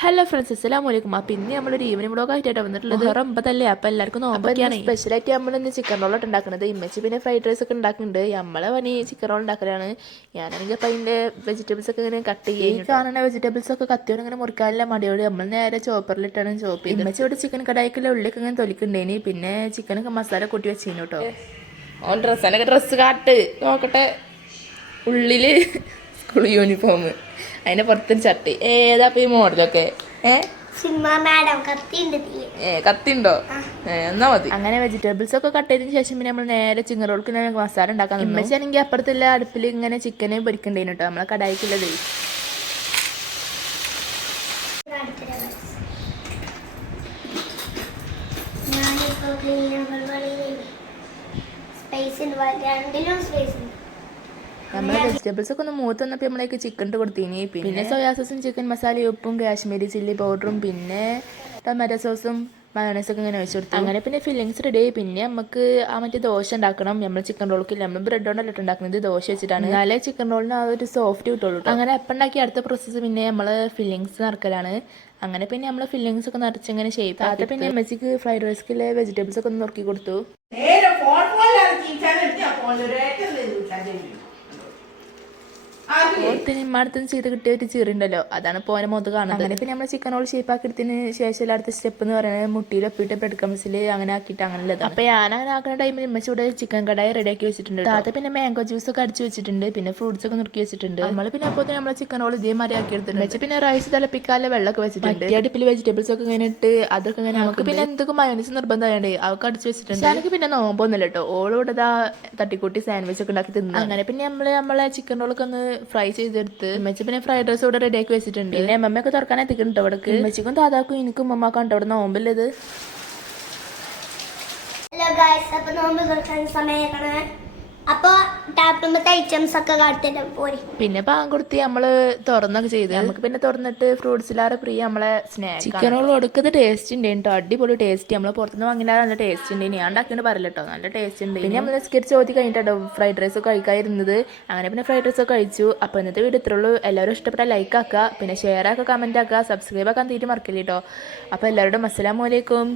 Hello friends, അസ്സലാമലൈക്കും. പിന്നെ നമ്മളൊരു ഈവനിങ് വ്ളോഗ് ആയിട്ടാണ് വന്നിട്ടുള്ളത്. റമ്പതല്ലേ, അപ്പോൾ എല്ലാവർക്കും നോമ്പൊക്കെയാണ്. സ്പെഷ്യലായിട്ട് നമ്മൾ ഇന്ന് ചിക്കൻ റോളായിട്ട് ഉണ്ടാക്കുന്നത്. ഇമ്മച്ചി പിന്നെ ഫ്രൈഡ് റൈസ് ഒക്കെ ഉണ്ടാക്കുന്നുണ്ട്. നമ്മളെ പണി ചിക്കൻ റോൾ ഉണ്ടാക്കലാണ്. ഞാനാണെങ്കിൽ അപ്പോൾ അതിൻ്റെ വെജിറ്റബിൾസ് ഒക്കെ ഇങ്ങനെ കട്ട് ചെയ്യും. കാണുന്ന വെജിറ്റബിൾസ് ഒക്കെ കത്തിയോടെ ഇങ്ങനെ മുറിക്കാനുള്ള മടിയോട് നമ്മൾ നേരെ ചോപ്പറിലിട്ടാണ് ചോപ്പ് ചെയ്ത്. ഇമ്മച്ചിയോട് ചിക്കൻ കടായിക്കുള്ള ഉള്ളിയൊക്കെ ഇങ്ങനെ തൊലിക്കുന്നുണ്ടേനി. പിന്നെ ചിക്കനൊക്കെ മസാല കൂട്ടി വെച്ചിരുന്നു കേട്ടോ. ഓൻ ഡ്രസ്സ് കാട്ട് നോക്കട്ടെ. ഉള്ളിൽ സ്കൂൾ യൂണിഫോം, അതിന്റെ പുറത്തൊരു ചട്ടി. ഏതാ ഈ മോഡലൊക്കെ? കത്തിണ്ടോ? എന്നാ മതി. അങ്ങനെ വെജിറ്റബിൾസ് ഒക്കെ കട്ട് ചെയ്തതിന് ശേഷം പിന്നെ നമ്മൾ നേരെ ചിക്കൻ റോൾക്ക് മസാല ഉണ്ടാക്കാൻ. ഇമ്മച്ചാണെങ്കിൽ അപ്പുറത്തുള്ള അടുപ്പിൽ ഇങ്ങനെ ചിക്കന് പൊരിക്കണ്ടേന് കേട്ടോ, നമ്മളെ കടായിക്കുള്ളത്. നമ്മളെ വെജിറ്റബിൾസ് ഒക്കെ ഒന്ന് മൂത്ത് വന്നപ്പോൾ നമ്മളേക്ക് ചിക്കൻ ഇട്ട് കൊടുത്തീനി. പിന്നെ സോയാ സോസും ചിക്കൻ മസാലയും ഉപ്പും കാശ്മീരി ചില്ലി പൗഡറും പിന്നെ ടൊമാറ്റോ സോസും മയോണൈസൊക്കെ ഇങ്ങനെ വെച്ച് കൊടുത്തു. അങ്ങനെ പിന്നെ ഫില്ലിങ്സ് റെഡി ആയി. പിന്നെ നമുക്ക് മറ്റേ ദോശ ഉണ്ടാക്കണം. നമ്മൾ ചിക്കൻ റോൾക്ക് നമ്മൾ ബ്രെഡ് കൊണ്ടല്ല ഉണ്ടാക്കുന്നത്, ദോശ വെച്ചിട്ടാണ്. എന്നാലേ ചിക്കൻ റോളിന് ആ ഒരു സോഫ്റ്റ് കിട്ടുള്ളൂ. അങ്ങനെ അപ്പം ഉണ്ടാക്കി അടുത്ത പ്രോസസ്സ് പിന്നെ നമ്മൾ ഫില്ലിങ്സ് നിറക്കലാണ്. അങ്ങനെ പിന്നെ നമ്മൾ ഫില്ലിങ്സ് ഒക്കെ നിറച്ചിങ്ങനെ ഷേപ്പ് ആദ്യം പിന്നെ എമ്മച്ചിക്ക് ഫ്രൈഡ് റൈസ്ക്കുള്ള വെജിറ്റബിൾസ് ഒക്കെ ഒന്ന് നോക്കി കൊടുത്തു. ഓർത്തിനിമ്മടുത്തും ചെയ്ത് കിട്ടിയ ഒരു ചീറുണ്ടല്ലോ, അതാണ് പോനെ മുഖത്ത് കാണുന്നത്. അങ്ങനെ പിന്നെ നമ്മൾ ചിക്കൻ റോൾ ഷേപ്പ് ആക്കിയതിന് ശേഷം അടുത്ത സ്റ്റെപ്പ് എന്ന് പറയുന്നത് മുട്ടിയിൽ ഒപ്പിട്ട് ബ്രെഡ് ക്രംസിൽ അങ്ങനെ ആക്കിയിട്ട് അങ്ങനെ ഉള്ളത്. അപ്പോൾ ഞാൻ അങ്ങനെ ആക്കുന്ന ടൈമിൽ ഇമ്മച്ചൂടെ ചിക്കൻ കടായി റെഡിയാക്കി വെച്ചിട്ടുണ്ട്. അത് പിന്നെ മാംഗോ ജ്യൂസ് ഒക്കെ അടിച്ച് വെച്ചിട്ടുണ്ട്. പിന്നെ ഫ്രൂട്ട്സ് ഒക്കെ നുറുക്കി വെച്ചിട്ടുണ്ട്. നമ്മൾ പിന്നെ അപ്പോൾ നമ്മളെ ചിക്കൻ റോൾ ഇതേമാതിരി ആക്കി എടുത്തിട്ടുണ്ട്. പിന്നെ റൈസ് തിളപ്പിക്കാനുള്ള വെള്ളമൊക്കെ വെച്ചിട്ടുണ്ട്. അടുപ്പിൽ വെജിറ്റബിൾസ് ഒക്കെ ഇങ്ങനെ ഇട്ട് അതൊക്കെ ഇങ്ങനെ നമുക്ക് പിന്നെ എന്തൊക്കെ മയോണൈസ് നിർബന്ധമായതുകൊണ്ട് അതൊക്കെ അടിച്ച് വെച്ചിട്ടുണ്ട്. എനിക്ക് പിന്നെ നോമ്പൊന്നുമില്ല കേട്ടോ, ഓളോട് തട്ടിക്കൂട്ടി സാൻഡ്വിച്ച് ഒക്കെ ഉണ്ടാക്കി തിന്നു. അങ്ങനെ പിന്നെ നമ്മളെ ചിക്കൻ റോളൊക്കെ ഒന്ന് ഫ്രൈ ചെയ്തെടുത്ത് ഇമ്മച്ചി പിന്നെ ഫ്രൈഡ് റൈസ് ഇവിടെ റെഡിയാക്കി വെച്ചിട്ടുണ്ട്. പിന്നെ അമ്മയൊക്കെ തുറക്കാൻ എത്തിക്കുന്നുണ്ട് അവിടേക്ക്. ഇമ്മച്ചിക്കും താതാക്കും എനിക്കും ഉമ്മമാക്കും അവിടെ നോമ്പില്ലത്. ഹലോ ഗായ്സ്, അപ്പോൾ നോമ്പ് തുറക്കാൻ സമയമാണ്. അപ്പോൾ ടാപ്പിലത്തെ ഐറ്റംസ് ഒക്കെ കാട്ടില്ല പോരി. പിന്നെ പാങ്കൊടുത്തി നമ്മള് തുറന്നൊക്കെ ചെയ്ത് നമുക്ക് പിന്നെ തുറന്നിട്ട് ഫ്രൂട്ട്സിലാറെ പ്രിയ നമ്മളെ സ്നാക്സ് ചിക്കൻ റോൾ കൊടുക്കുന്ന ടേസ്റ്റ് ഉണ്ട് കേട്ടോ, അടിപൊളി ടേസ്റ്റ്. നമ്മൾ പുറത്തുനിന്ന് വാങ്ങിയാൽ നല്ല ടേസ്റ്റ് ഉണ്ട്. ഞാൻ ഉണ്ടാക്കിയിട്ട് പറയില്ല കേട്ടോ, നല്ല ടേസ്റ്റ് ഉണ്ട്. പിന്നെ നമ്മൾ സ്കിറ്റ് ചോദ്യം കഴിഞ്ഞിട്ടോ ഫ്രൈഡ് റൈസ് ഒക്കെ കഴിക്കാതിരുന്നത്. അങ്ങനെ പിന്നെ ഫ്രൈഡ് റൈസ് ഒക്കെ കഴിച്ചു. അപ്പോൾ ഇന്നത്തെ വീഡിയോ ഇത്രയുള്ളൂ. എല്ലാവരും ഇഷ്ടപ്പെട്ട ലൈക്ക് ആക്കുക, പിന്നെ ഷെയർ ആക്കുക, കമന്റ് ആക്കുക, സബ്സ്ക്രൈബ് ആക്കാൻ തീരെ മറക്കില്ല കേട്ടോ. അപ്പോൾ എല്ലാവരോടും അസ്സലാമു അലൈക്കും.